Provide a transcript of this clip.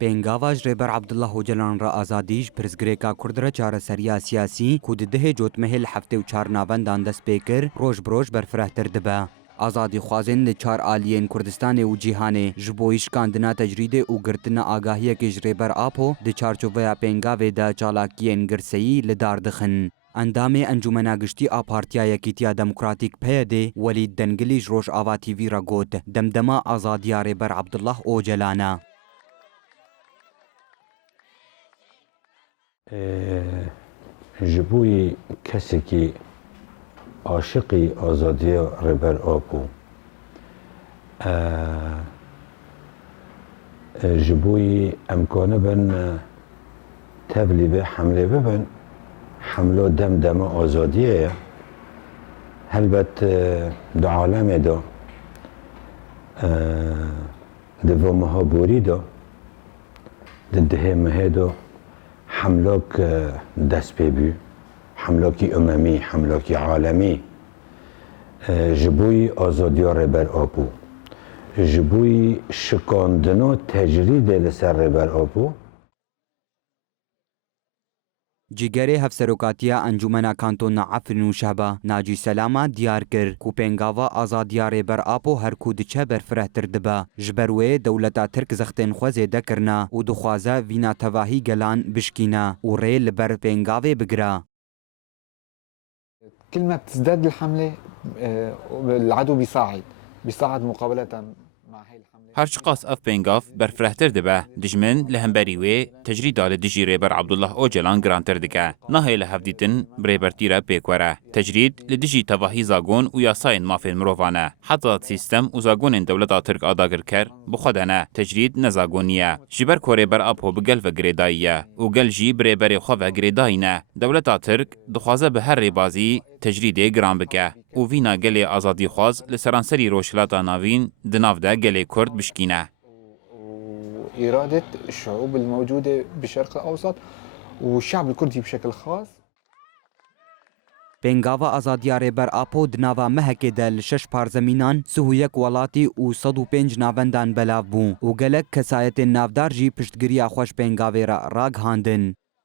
پێنگاواژ ڕێبەر عەبدوڵڵاه ئۆجەلان ڕائازادیش پرسگرێکا کوردرە چارەسەرییا سیاسی کو ددهێ جوتمەهێ لە هەفتێ و چار ناڤەندان دەست پێ کرد ڕۆژ بڕۆژ بەرفرەتر دبە. ئازادی خوازên li çar aliyên Kurdistanê û cîhanê ji bo îşkandina tecrîdê û girtina agahiyekê ji rêber Apo di çarçoveya pêngavê de çalakiyên girseyî li dar dixin. Endamê Encûmena Giştî a Partiya Yekîtiya Demokratîk PYD Welîd Dengilî ji Rojava TV re got demdema azadiya rêber Abdullah Öcalan e. Ji bo kesekî aşiqî azadiya rêber Apo ji bo emkane bin tevlî ve hemlê bibin hemla demdema azadiye ye helbet di alemê de di vê mehaborî de di dihê mehê de حملك دست بيبي حملك أممي حملك عالمي جبوي آزادي ربر آبو جبوي شکاندنا تجرید لسر ربر آبو جیگەرê hevserokatiya Encûmena Kantona Efrîn û Şehba Nacî Selama diyar kir ku pêngava azadiya rêber Apo her ku diçe berfirehtir dibe. Ji ber wê dewleta Tirk zextên xwe zêde kirine û dixwaze vîna tevahî gelan bişkîne û rê li ber pêngavê bigire. كل ما بتزداد الحملة العدو بيصعد مقابلة مع هاي الحملة. هرچقاس اف پێنگاف بەرفرەتر دەبە دژمن لە هەمبەری وێ تەجریدا لە دژی رێبەر عەبدوڵڵاه ئۆجەلان گرانتر دکە ناهێ لە هەفدیتن برێبەرتیرە پێکوەرە تەجرید لە دژی تەڤاهی زاگۆن و یاسایên mafên mirovane heta sîstem û zagonên dewleta Tirk adagirker bixwe dene tecrîd nezagoniye ji ber ku rêber Apo bi gel ve girêdayî ye û gel jî birêberê xwe ve girêdayî ne dewleta Tirk dixwaze bi her rêbazî tecrîdê giran bike û vîna gelê azadîxwaz li seranserî rojhilata navîn di nav de gelê Kurd bişkîne. وإرادة الشعوب الموجودة بالشرق الأوسط والشعب الكردي بشكل خاص. پێنگava azadiya rêber Apo di nava mehekê de li 6 parzemînan 31 welatî û 105 navendan belav bû û gelek kesayetên navdar jî piştgiriya xwe ji pêngavê re ragihandin.